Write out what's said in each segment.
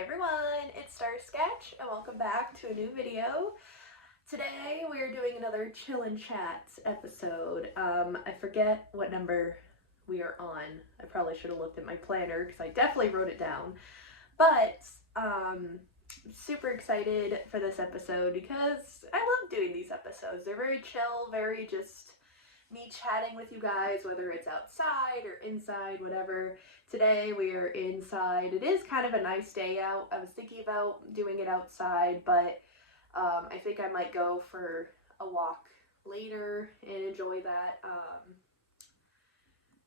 Hey everyone, it's Star Sketch and welcome back to a new video. Today we are doing another Chill and Chat episode. I forget what number we are on. I probably should have looked at my planner because I definitely wrote it down. But super excited for this episode because I love doing these episodes. They're very chill, very just me chatting with you guys, whether it's outside or inside, whatever. Today we are inside. It is kind of a nice day out. I was thinking about doing it outside, but I think I might go for a walk later and enjoy that.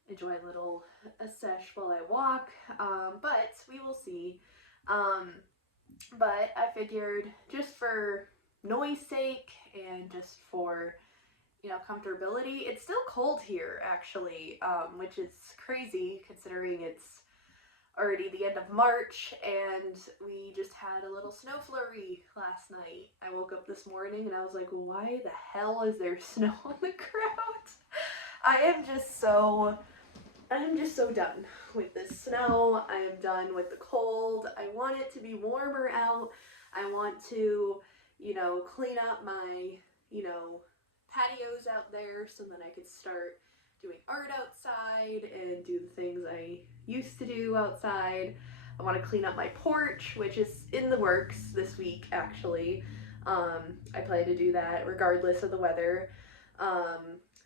Enjoy a little sesh while I walk, but we will see. But I figured just for noise sake and just for comfortability. It's still cold here, actually, which is crazy considering it's already the end of March and we just had a little snow flurry last night. I woke up this morning and I was like, why the hell is there snow on the ground? I am just so done with this snow. I am done with the cold. I want it to be warmer out. I want to, clean up my, patios out there so then I could start doing art outside and do the things I used to do outside. I want to clean up my porch, which is in the works this week, actually. I plan to do that regardless of the weather,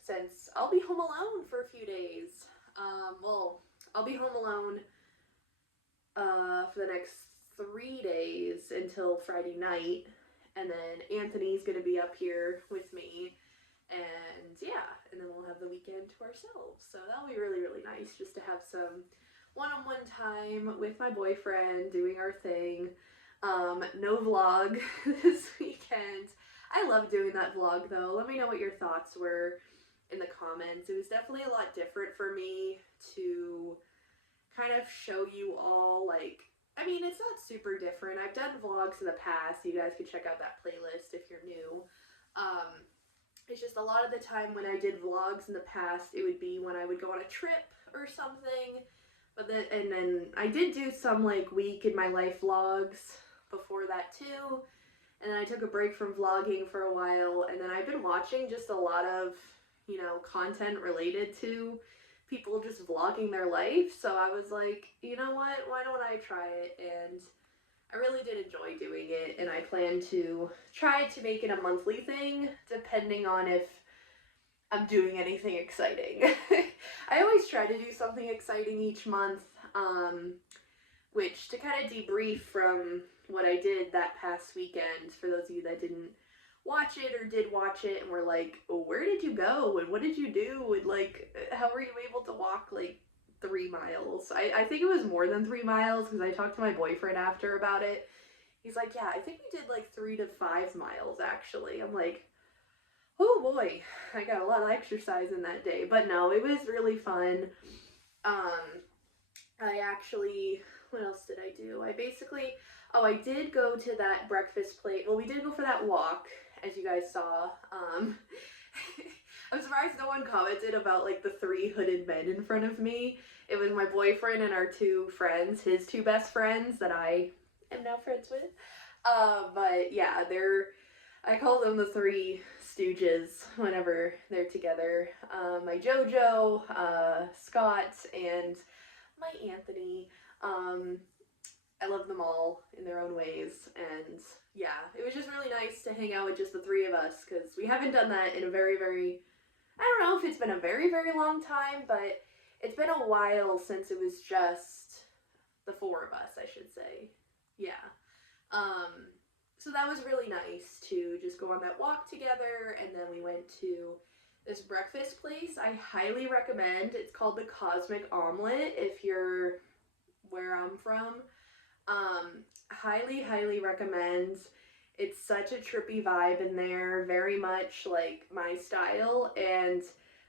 since I'll be home alone for a few days. I'll be home alone for the next 3 days until Friday night, and then Anthony's going to be up here with me. And and then we'll have the weekend to ourselves. So that'll be really, really nice just to have some one-on-one time with my boyfriend doing our thing. No vlog this weekend. I love doing that vlog though. Let me know what your thoughts were in the comments. It was definitely a lot different for me to kind of show you all, it's not super different. I've done vlogs in the past. You guys can check out that playlist if you're new. It's just a lot of the time when I did vlogs in the past, it would be when I would go on a trip or something. And then I did do some week in my life vlogs before that too. And then I took a break from vlogging for a while, and then I've been watching just a lot of, content related to people just vlogging their life. So I was like, you know what, why don't I try it? And I really did enjoy doing it, and I plan to try to make it a monthly thing, depending on if I'm doing anything exciting. I always try to do something exciting each month, which to kind of debrief from what I did that past weekend, for those of you that didn't watch it or did watch it and were like, oh, where did you go, and what did you do, and how were you able to walk 3 miles. I think it was more than 3 miles because I talked to my boyfriend after about it. He's like, yeah, I think we did 3 to 5 miles actually. I'm like, oh boy, I got a lot of exercise in that day. But no, it was really fun. I actually, what else did I do? I did go to that breakfast place. Well, we did go for that walk, as you guys saw. I'm surprised no one commented about the 3 hooded men in front of me. It was my boyfriend and our 2 friends, his 2 best friends that I am now friends with. But yeah, I call them the 3 Stooges whenever they're together. My JoJo, Scott, and my Anthony. I love them all in their own ways, and yeah, it was just really nice to hang out with just the 3 of us, because we haven't done that in a very, very, I don't know if it's been a very, very long time, but it's been a while since it was just the 4 of us, I should say. Yeah. So that was really nice to just go on that walk together, and then we went to this breakfast place I highly recommend. It's called the Cosmic Omelet, if you're where I'm from. Highly, highly recommend. It's such a trippy vibe in there, very much my style, and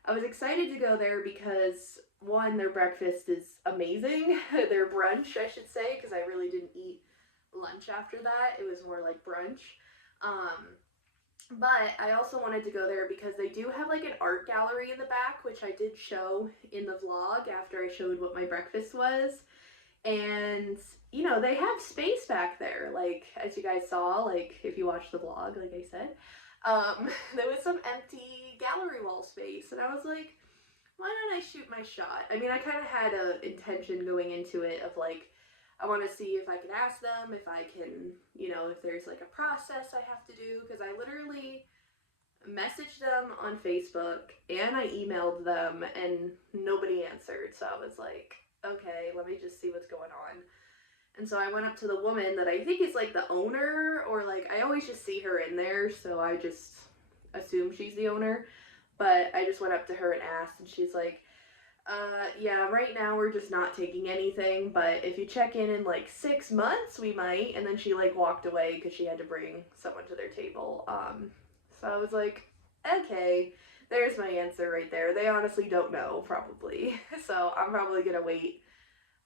I was excited to go there because, one, their breakfast is amazing. Their brunch, I should say, because I really didn't eat lunch after that. It was more like brunch. But I also wanted to go there because they do have an art gallery in the back, which I did show in the vlog after I showed what my breakfast was. And you know, they have space back there. Like, as you guys saw, like, if you watched the vlog, like I said, there was some empty gallery wall space. And I was like, why don't I shoot my shot? I mean, I kind of had a intention going into it of like, I want to see if I can ask them, if I can, you know, if there's like a process I have to do. Because I literally messaged them on Facebook and I emailed them and nobody answered. So I was like, okay, let me just see what's going on. And so I went up to the woman that I think is like the owner, or like I always just see her in there, so I just assume she's the owner. But I just went up to her and asked, and she's like, yeah, right now we're just not taking anything, but if you check in like 6 months, we might. And then she like walked away because she had to bring someone to their table. So I was like, okay, there's my answer right there. They honestly don't know, probably. So I'm probably gonna wait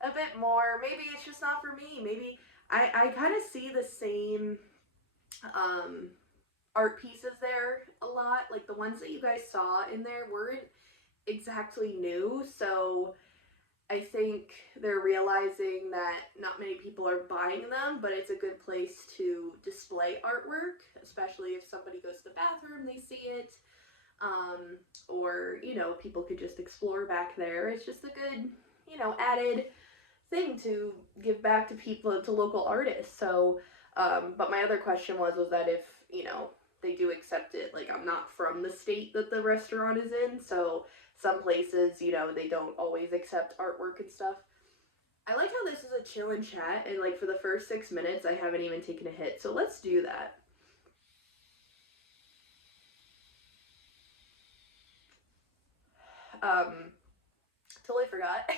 a bit more. Maybe it's just not for me. Maybe I kind of see the same art pieces there a lot. Like the ones that you guys saw in there weren't exactly new, so I think they're realizing that not many people are buying them, but it's a good place to display artwork, especially if somebody goes to the bathroom, they see it. Or, you know, people could just explore back there. It's just a good, you know, added thing to give back to people, to local artists. So, but my other question was that if, you know, they do accept it, like I'm not from the state that the restaurant is in, so some places, you know, they don't always accept artwork and stuff. I like how this is a chill and chat, and like for the first 6 minutes, I haven't even taken a hit, so let's do that. Totally forgot.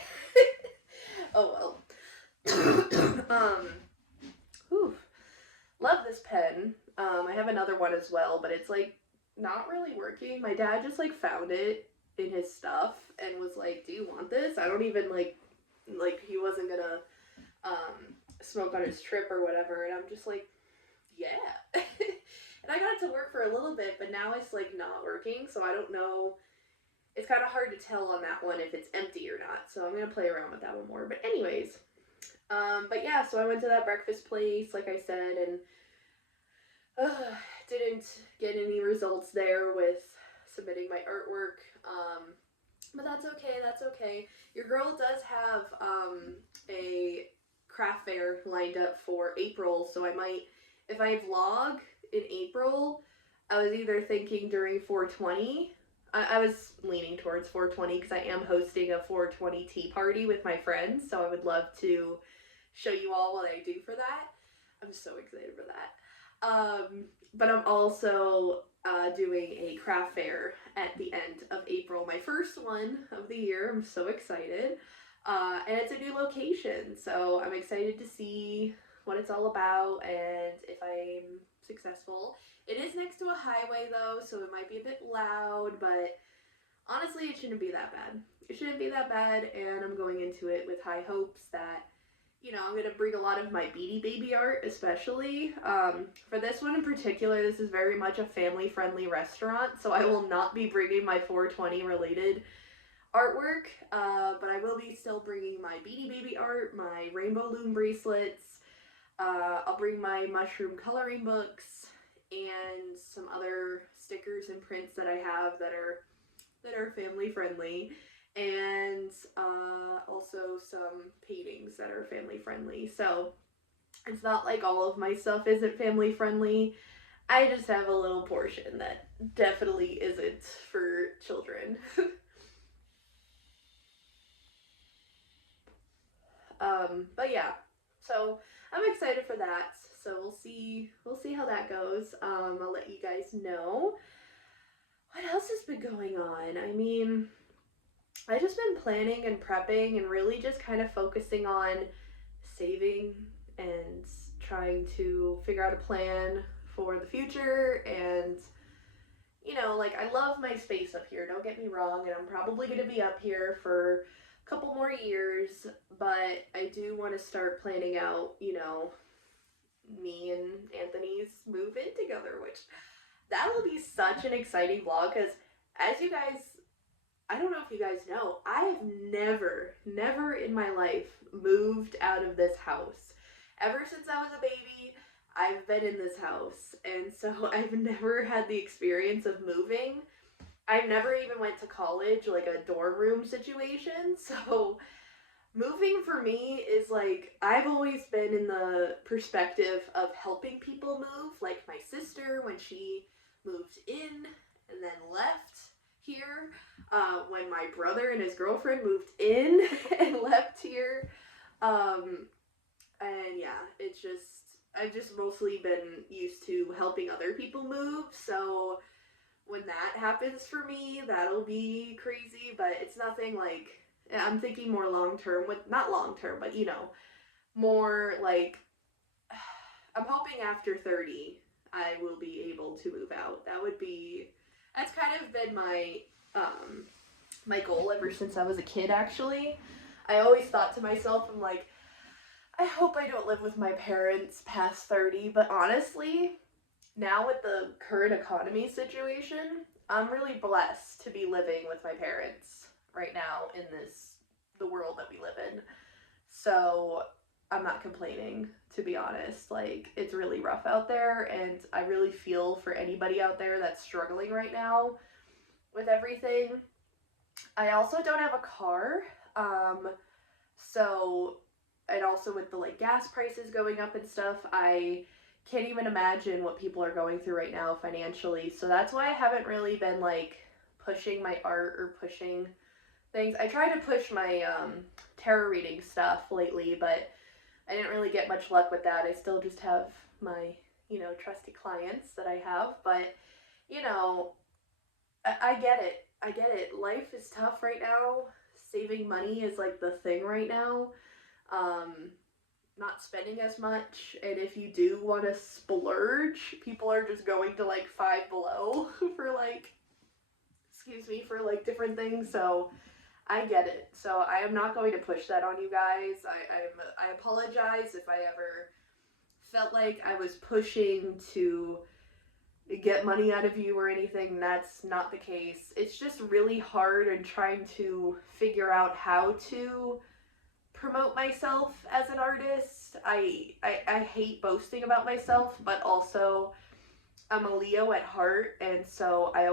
Oh well. Whew. Love this pen. I have another one as well, but it's like not really working. My dad just like found it in his stuff and was like, "Do you want this?" I don't even like he wasn't gonna smoke on his trip or whatever, and I'm just like, "Yeah." And I got it to work for a little bit, but now it's like not working, so I don't know. It's kind of hard to tell on that one if it's empty or not. So I'm gonna play around with that one more. But anyways, but yeah, so I went to that breakfast place, like I said, and didn't get any results there with submitting my artwork. But that's okay. That's okay. Your girl does have a craft fair lined up for April, so I might, if I vlog in April, I was either thinking during 420. I was leaning towards 420 because I am hosting a 420 tea party with my friends, so I would love to show you all what I do for that. I'm so excited for that. But I'm also doing a craft fair at the end of April, my first one of the year. I'm so excited. And it's a new location, so I'm excited to see what it's all about and if I'm successful. It is next to a highway though, so it might be a bit loud, but honestly, it shouldn't be that bad. It shouldn't be that bad, and I'm going into it with high hopes that, you know, I'm going to bring a lot of my Beanie Baby art, especially. For this one in particular, this is very much a family-friendly restaurant, so I will not be bringing my 420 related artwork, but I will be still bringing my Beanie Baby art, my Rainbow Loom bracelets. I'll bring my mushroom coloring books and some other stickers and prints that I have that are family friendly, and also some paintings that are family friendly. So it's not like all of my stuff isn't family friendly. I just have a little portion that definitely isn't for children. But yeah, so I'm excited for that. So we'll see how that goes. I'll let you guys know. What else has been going on? I mean, I just been planning and prepping and really just kind of focusing on saving and trying to figure out a plan for the future. And you know, like I love my space up here, don't get me wrong, and I'm probably going to be up here for a couple more years, but I do want to start planning out, you know, me and Anthony's move in together, which that will be such an exciting vlog because as you guys, I don't know if you guys know, I have never in my life moved out of this house. Ever since I was a baby, I've been in this house, and so I've never had the experience of moving. I've never even went to college, like a dorm room situation, so moving for me is like I've always been in the perspective of helping people move, like my sister when she moved in and then left here, when my brother and his girlfriend moved in and left here, um, and yeah, it's just I've just mostly been used to helping other people move, so when that happens for me, that'll be crazy, but it's nothing like I'm thinking more long term with not long term, but more like I'm hoping after 30 I will be able to move out. That's kind of been my goal ever since I was a kid actually. I always thought to myself, I'm like, I hope I don't live with my parents past 30, but honestly, now with the current economy situation, I'm really blessed to be living with my parents right now in the world that we live in. So I'm not complaining, to be honest. Like, it's really rough out there, and I really feel for anybody out there that's struggling right now with everything. I also don't have a car. Um, so, and also with the like gas prices going up and stuff, I can't even imagine what people are going through right now financially. So that's why I haven't really been like pushing my art or pushing things. I tried to push my tarot reading stuff lately, but I didn't really get much luck with that. I still just have my, trusty clients that I have, but you know, I get it. I get it. Life is tough right now. Saving money is like the thing right now. Um, Not spending as much, and if you do want to splurge, people are just going to like Five Below for like, excuse me, for like different things. So I get it. So I am not going to push that on you guys. I apologize if I ever felt like I was pushing to get money out of you or anything. That's not the case. It's just really hard and trying to figure out how to promote myself as an artist. I hate boasting about myself, but also I'm a Leo at heart, and so I'm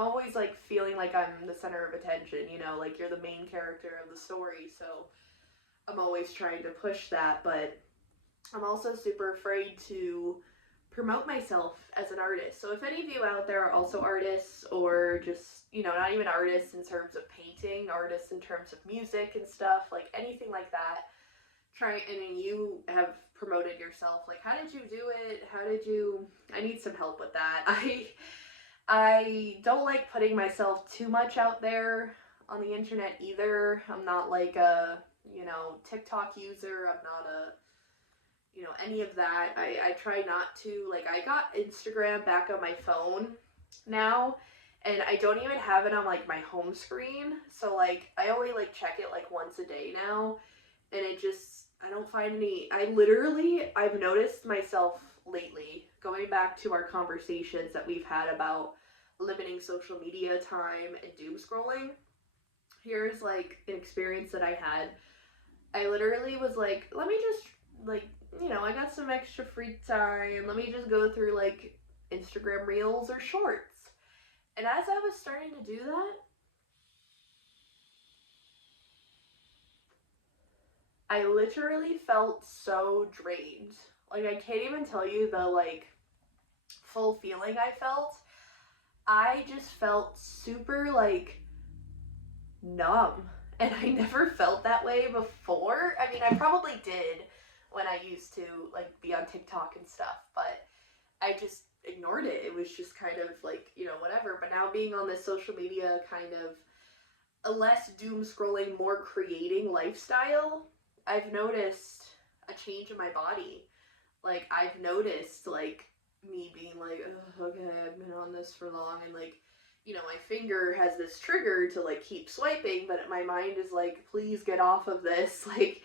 always like feeling like I'm the center of attention, like you're the main character of the story. So I'm always trying to push that, but I'm also super afraid to promote myself as an artist. So if any of you out there are also artists, or just, not even artists in terms of painting, artists in terms of music and stuff, like anything like that, and you have promoted yourself, like how did you do it? I need some help with that. I don't like putting myself too much out there on the internet either. I'm not like a, TikTok user. I'm not a any of that. I try not to. Like, I got Instagram back on my phone now, and I don't even have it on like my home screen. So like I only like check it like once a day now, and I don't find I've noticed myself lately, going back to our conversations that we've had about limiting social media time and doom scrolling. Here's like an experience that I had. I literally was like, let me just like, I got some extra free time. Let me just go through like Instagram Reels or Shorts. And as I was starting to do that, I literally felt so drained. Like, I can't even tell you the like full feeling I felt. I just felt super like numb. And I never felt that way before. I mean, I probably did when I used to like be on TikTok and stuff, but I just ignored it. It was just kind of like, whatever. But now being on this social media kind of a less doom scrolling, more creating lifestyle, I've noticed a change in my body. Like, I've noticed like me being like, oh, okay, I've been on this for long, and like, my finger has this trigger to like keep swiping, but my mind is like, please get off of this. Like,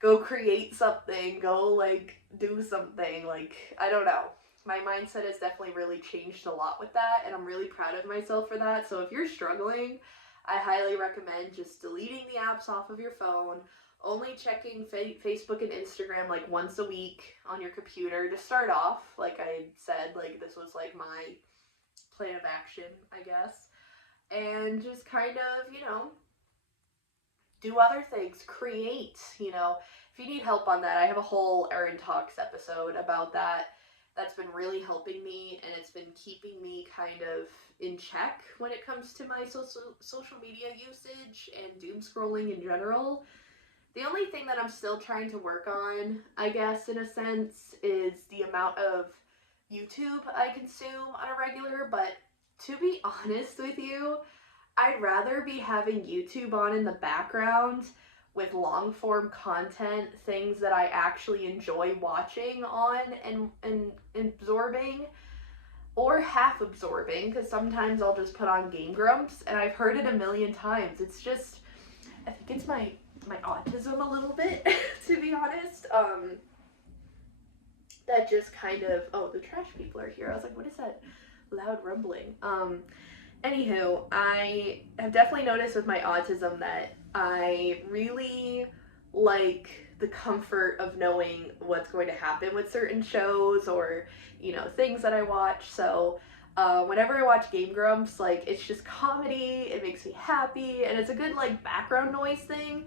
go create something, go like do something. Like, I don't know. My mindset has definitely really changed a lot with that, and I'm really proud of myself for that. So if you're struggling, I highly recommend just deleting the apps off of your phone, only checking Facebook and Instagram like once a week on your computer to start off. Like I said, like this was like my plan of action, I guess. And just kind of, do other things, create, If you need help on that, I have a whole Erin Talks episode about that. That's been really helping me, and it's been keeping me kind of in check when it comes to my social media usage and doom scrolling in general. The only thing that I'm still trying to work on, I guess, in a sense, is the amount of YouTube I consume on a regular, but to be honest with you, I'd rather be having YouTube on in the background with long form content, things that I actually enjoy watching on and absorbing, or half absorbing, because sometimes I'll just put on Game Grumps, and I've heard it a million times. It's just, I think it's my autism a little bit, to be honest. That just kind of, oh, the trash people are here. I was like, what is that loud rumbling? Anywho, I have definitely noticed with my autism that I really like the comfort of knowing what's going to happen with certain shows or, things that I watch. So whenever I watch Game Grumps, like, it's just comedy, it makes me happy, and it's a good, like, background noise thing.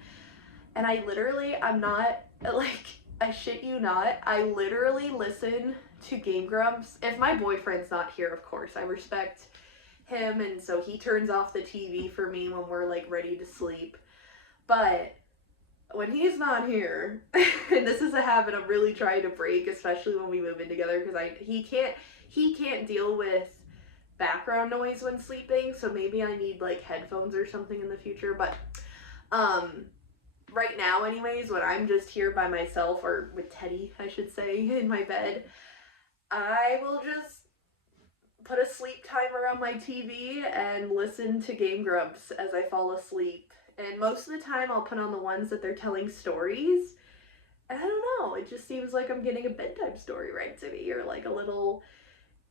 And I'm not, like, I shit you not, I literally listen to Game Grumps. If my boyfriend's not here, of course, I respect him, and so he turns off the TV for me when we're, like, ready to sleep. But when he's not here, and this is a habit I'm really trying to break, especially when we move in together, because he can't deal with background noise when sleeping, so maybe I need, like, headphones or something in the future. But right now, anyways, when I'm just here by myself, or with Teddy, I should say, in my bed, I will just put a sleep timer on my TV and listen to Game Grumps as I fall asleep. And most of the time, I'll put on the ones that they're telling stories. And I don't know, it just seems like I'm getting a bedtime story right to me, or like a little,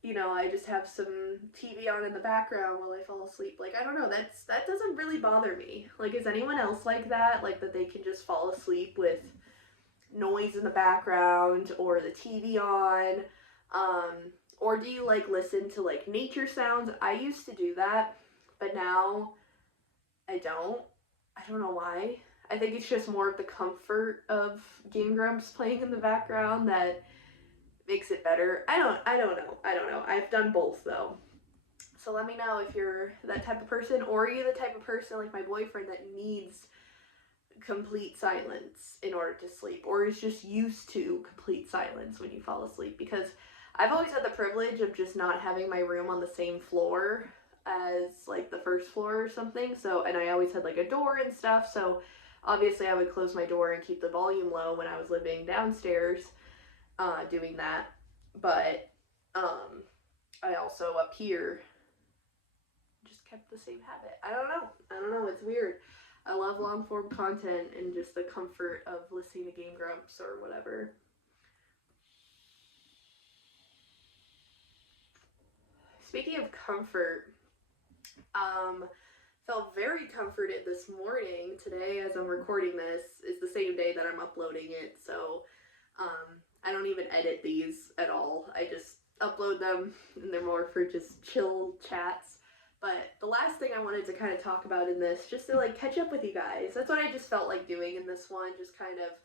I just have some TV on in the background while I fall asleep. Like, I don't know, that doesn't really bother me. Like, is anyone else like that? Like, that they can just fall asleep with noise in the background or the TV on? Or do you, like, listen to, like, nature sounds? I used to do that, but now I don't. I don't know why. I think it's just more of the comfort of Game Grumps playing in the background that makes it better. I don't know. I've done both, though. So let me know if you're that type of person, or are you the type of person like my boyfriend that needs complete silence in order to sleep, or is just used to complete silence when you fall asleep? Because I've always had the privilege of just not having my room on the same floor as, like, the first floor or something. So, and I always had, like, a door and stuff. So obviously I would close my door and keep the volume low when I was living downstairs, doing that. But I also up here just kept the same habit. I don't know. It's weird. I love long form content and just the comfort of listening to Game Grumps or whatever. Speaking of comfort, felt very comforted this morning. Today, as I'm recording this, is the same day that I'm uploading it, so I don't even edit these at all. I just upload them, and they're more for just chill chats. But the last thing I wanted to kind of talk about in this, just to, like, catch up with you guys, that's what I just felt like doing in this one, just kind of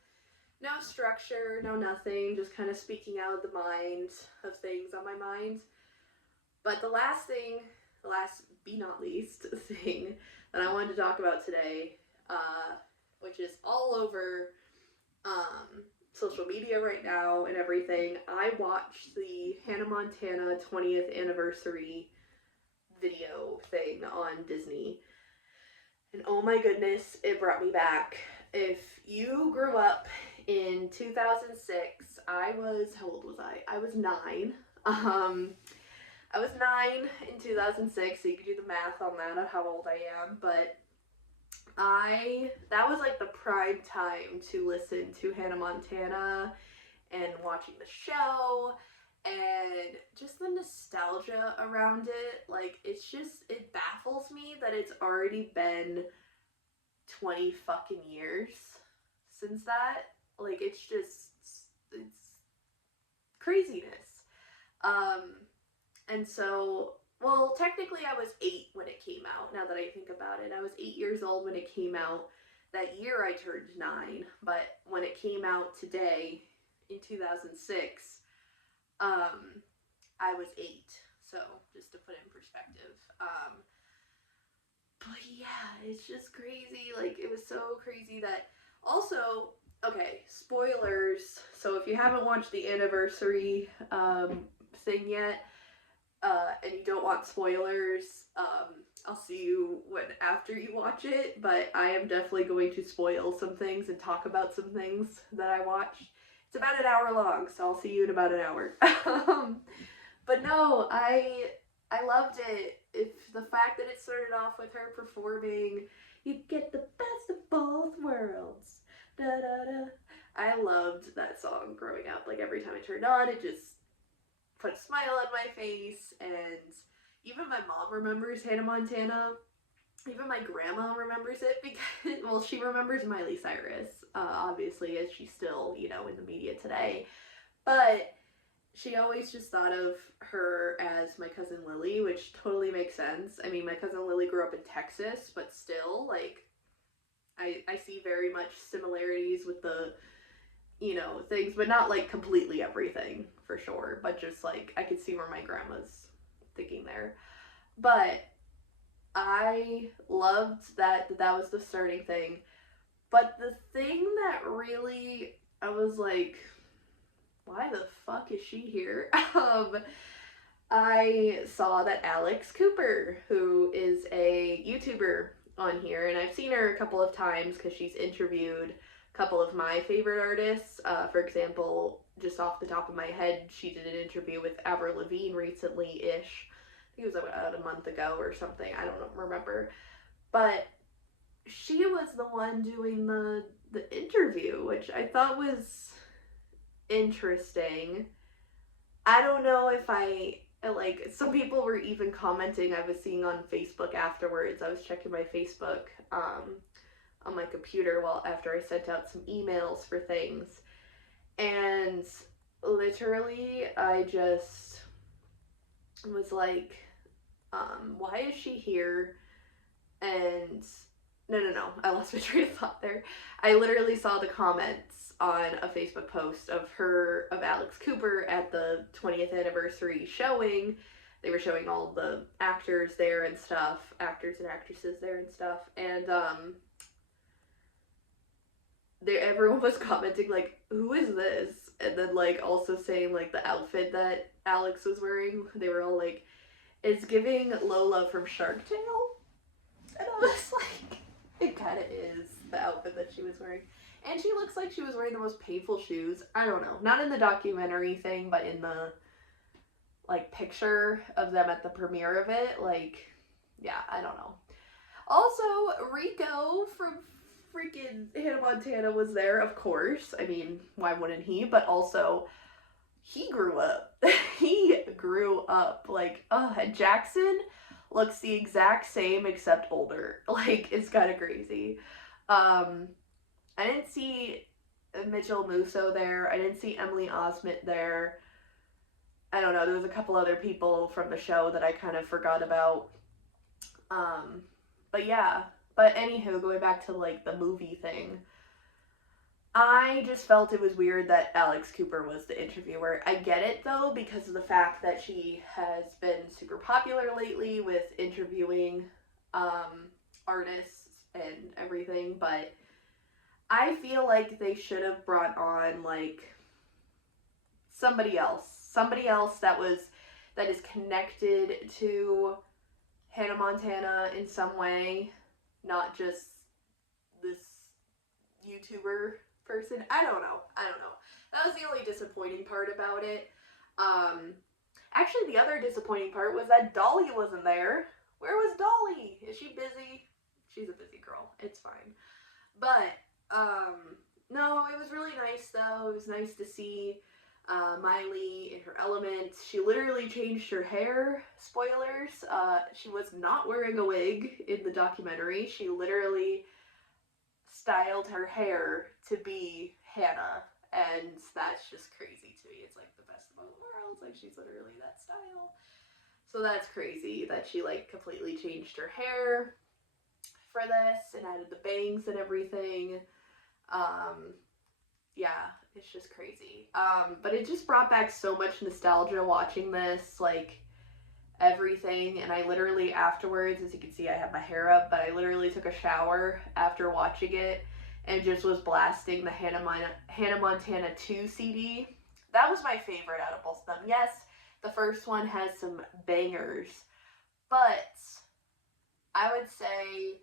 no structure, no nothing, just kind of speaking out of the mind of things on my mind. But the last but not least thing that I wanted to talk about today, which is all over social media right now and everything, I watched the Hannah Montana 20th anniversary video thing on Disney. And oh my goodness, it brought me back. If you grew up in 2006, how old was I? I was 9. I was 9 in 2006, so you can do the math on that, of how old I am, but that was like the prime time to listen to Hannah Montana and watching the show, and just the nostalgia around it. Like, it baffles me that it's already been 20 fucking years since that. Like, it's craziness. And so, well, technically I was 8 when it came out, now that I think about it. I was 8 years old when it came out. That year I turned 9, but when it came out today, in 2006, I was 8. So, just to put it in perspective. But yeah, it's just crazy. Like, it was so crazy that, also, okay, spoilers. So if you haven't watched the anniversary thing yet, and you don't want spoilers, I'll see you after you watch it, but I am definitely going to spoil some things and talk about some things that I watched. It's about an hour long, so I'll see you in about an hour. But no, I loved it. It's the fact that it started off with her performing, "You get the best of both worlds, da da da." I loved that song growing up. Like, every time I turned on, it just put a smile on my face. And even my mom remembers Hannah Montana. Even my grandma remembers it because, well, she remembers Miley Cyrus, obviously, as she's still, in the media today. But she always just thought of her as my cousin Lily, which totally makes sense. I mean, my cousin Lily grew up in Texas, but still, like, I see very much similarities with the, things, but not, like, completely everything, for sure. But just, like, I could see where my grandma's thinking there. But I loved that was the starting thing. But the thing that really, I was like, why the fuck is she here? I saw that Alex Cooper, who is a YouTuber on here, and I've seen her a couple of times because she's interviewed a couple of my favorite artists. For example, just off the top of my head, she did an interview with Avril Lavigne recently-ish. I think it was about a month ago or something. I don't remember. But she was the one doing the interview, which I thought was interesting. I don't know if some people were even commenting. I was seeing on Facebook afterwards. I was checking my Facebook on my computer after I sent out some emails for things, and literally I just was like, why is she here? And no, I lost my train of thought there. I literally saw the comments on a Facebook post of Alex Cooper at the 20th anniversary showing. They were showing all the actors there and stuff, actors and actresses there and stuff, and everyone was commenting, like, who is this? And then, like, also saying, like, the outfit that Alex was wearing, they were all like, it's giving Lola from Shark Tale. And I was like, it kind of is the outfit that she was wearing. And she looks like she was wearing the most painful shoes. I don't know. Not in the documentary thing, but in the, like, picture of them at the premiere of it. Like, yeah, I don't know. Also, Rico from freaking Hannah Montana was there, of course. I mean, why wouldn't he? But also, he grew up. He grew up. Like, Jackson looks the exact same except older. Like, it's kind of crazy. I didn't see Mitchell Musso there. I didn't see Emily Osment there. I don't know. There was a couple other people from the show that I kind of forgot about. But yeah. But anywho, going back to, like, the movie thing, I just felt it was weird that Alex Cooper was the interviewer. I get it, though, because of the fact that she has been super popular lately with interviewing artists and everything, but I feel like they should have brought on, like, somebody else that is connected to Hannah Montana in some way, not just this YouTuber person. I don't know. That was the only disappointing part about it. Actually, the other disappointing part was that Dolly wasn't there. Where was Dolly? Is she busy? She's a busy girl. It's fine. But, no, it was really nice, though. It was nice to see Miley in her element. She literally changed her hair. Spoilers. She was not wearing a wig in the documentary. She literally styled her hair to be Hannah, and that's just crazy to me. It's like the best of both worlds. Like, she's literally that style. So that's crazy that she like completely changed her hair for this and added the bangs and everything. Um, yeah, it's just crazy. But it just brought back so much nostalgia watching this, like everything. And I literally afterwards, as you can see, I have my hair up, but I literally took a shower after watching it and just was blasting the Hannah Montana 2 CD. That was my favorite out of both of them. Yes, the first one has some bangers, but I would say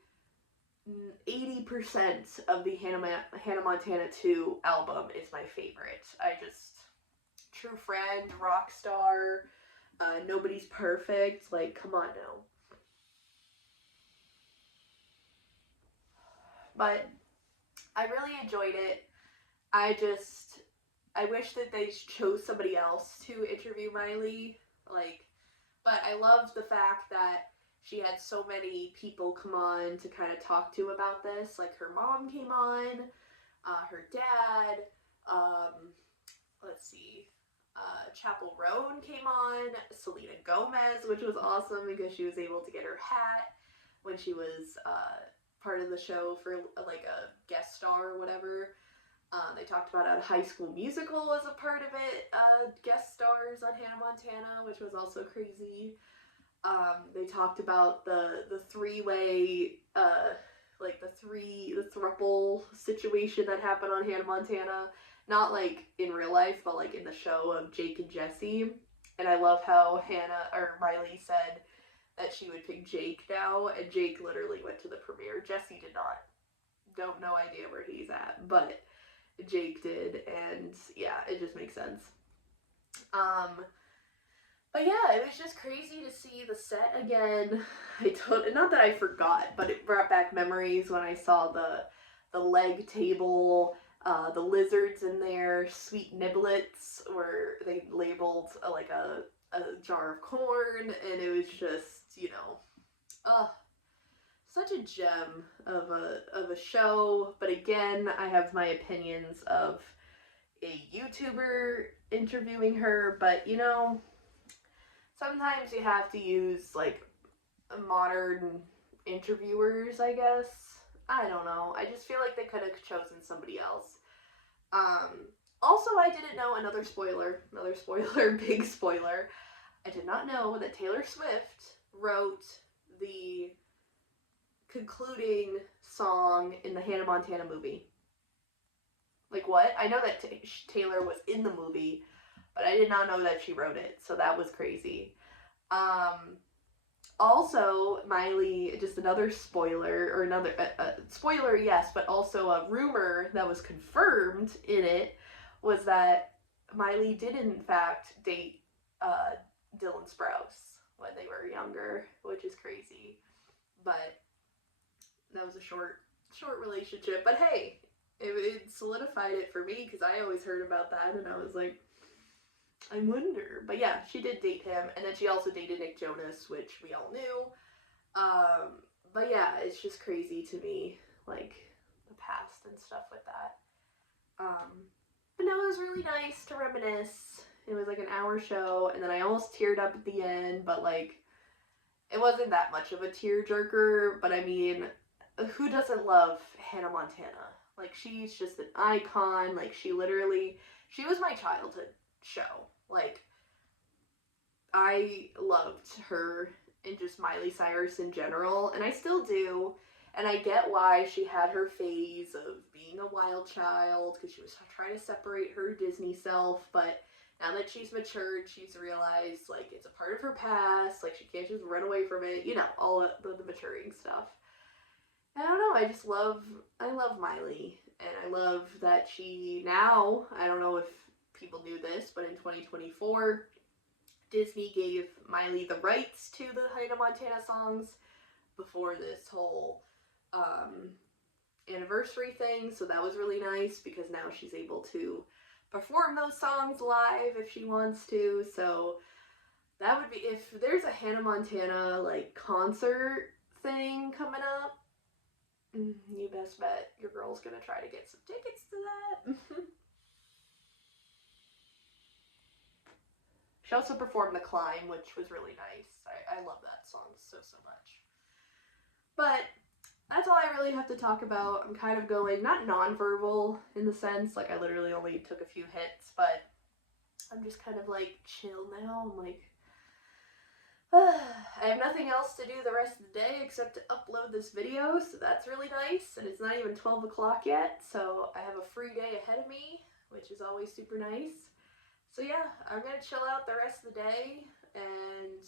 80% of the Hannah Montana 2 album is my favorite. True Friend, Rockstar, Nobody's Perfect, like, come on now. But I really enjoyed it. I wish that they chose somebody else to interview Miley, like, but I loved the fact that she had so many people come on to kind of talk to about this. Like, her mom came on, her dad, let's see, Chapel Roan came on, Selena Gomez, which was awesome because she was able to get her hat when she was part of the show for like a guest star or whatever. They talked about how High School Musical was a part of it, guest stars on Hannah Montana, which was also crazy. They talked about the three-way, like the throuple situation that happened on Hannah Montana. Not like in real life, but like in the show of Jake and Jesse. And I love how Miley said that she would pick Jake now, and Jake literally went to the premiere. Jesse did not. Don't no idea where he's at, but Jake did, and yeah, it just makes sense. But yeah, it was just crazy to see the set again. Not that I forgot, but it brought back memories when I saw the leg table, the lizards in there, sweet niblets, where they labeled like a jar of corn, and it was just, such a gem of a show. But again, I have my opinions of a YouTuber interviewing her, but sometimes you have to use like modern interviewers, I guess. I don't know. I just feel like they could have chosen somebody else. Also, I didn't know, another spoiler, big spoiler. I did not know that Taylor Swift wrote the concluding song in the Hannah Montana movie. Like, what? I know that Taylor was in the movie, but I did not know that she wrote it, so that was crazy. Also, Miley, just another spoiler, or another spoiler, yes, but also a rumor that was confirmed in it was that Miley did in fact date Dylan Sprouse when they were younger, which is crazy. But that was a short relationship. But hey, it solidified it for me because I always heard about that and I was like, I wonder. But yeah, she did date him, and then she also dated Nick Jonas, which we all knew. But yeah, it's just crazy to me, like, the past and stuff with that. But no, it was really nice to reminisce. It was like an hour show, and then I almost teared up at the end, but like, it wasn't that much of a tearjerker. But I mean, who doesn't love Hannah Montana? Like, she's just an icon. Like, she was my childhood show. Like, I loved her and just Miley Cyrus in general, and I still do. And I get why she had her phase of being a wild child, because she was trying to separate her Disney self, but now that she's matured, she's realized, like, it's a part of her past, like, she can't just run away from it, all the maturing stuff. And I don't know, I love Miley, and I love that she now, I don't know if people knew this, but in 2024, Disney gave Miley the rights to the Hannah Montana songs before this whole anniversary thing, so that was really nice because now she's able to perform those songs live if she wants to. So that would be, if there's a Hannah Montana like concert thing coming up, You best bet your girl's gonna try to get some tickets to that. She also performed The Climb, which was really nice. I love that song so much. But that's all I really have to talk about. I'm kind of going, not non-verbal in the sense, like I literally only took a few hits, but I'm just kind of like chill now. I'm like, I have nothing else to do the rest of the day except to upload this video, so that's really nice. And it's not even 12 o'clock yet, so I have a free day ahead of me, which is always super nice. So yeah, I'm gonna chill out the rest of the day and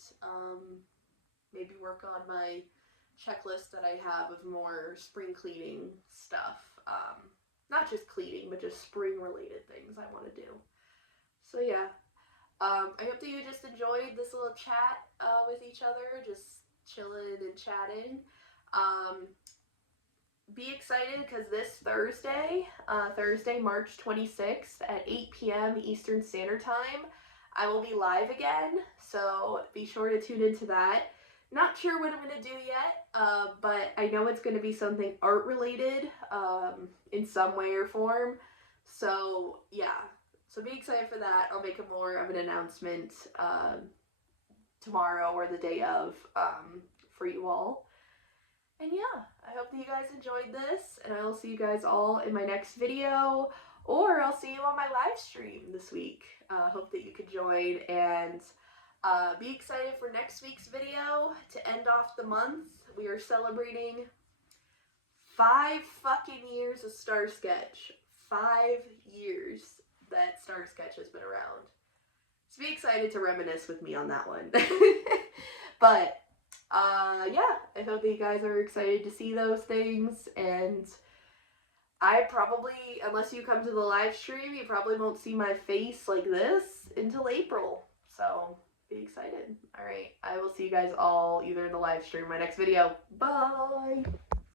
maybe work on my checklist that I have of more spring cleaning stuff. Not just cleaning, but just spring related things I want to do. So yeah, I hope that you just enjoyed this little chat with each other, just chilling and chatting. Be excited because this Thursday, March 26th at 8 p.m. Eastern Standard Time, I will be live again, so be sure to tune into that. Not sure what I'm going to do yet, but I know it's going to be something art related in some way or form. So yeah, so be excited for that. I'll make more of an announcement tomorrow or the day of for you all. And yeah, I hope that you guys enjoyed this, and I will see you guys all in my next video, or I'll see you on my live stream this week. Hope that you could join, and be excited for next week's video to end off the month. We are celebrating 5 fucking years of Star Sketch. 5 years that Star Sketch has been around. So be excited to reminisce with me on that one. But yeah, I hope that you guys are excited to see those things, and I probably, unless you come to the live stream, you probably won't see my face like this until April, so be excited. Alright, I will see you guys all either in the live stream or my next video. Bye!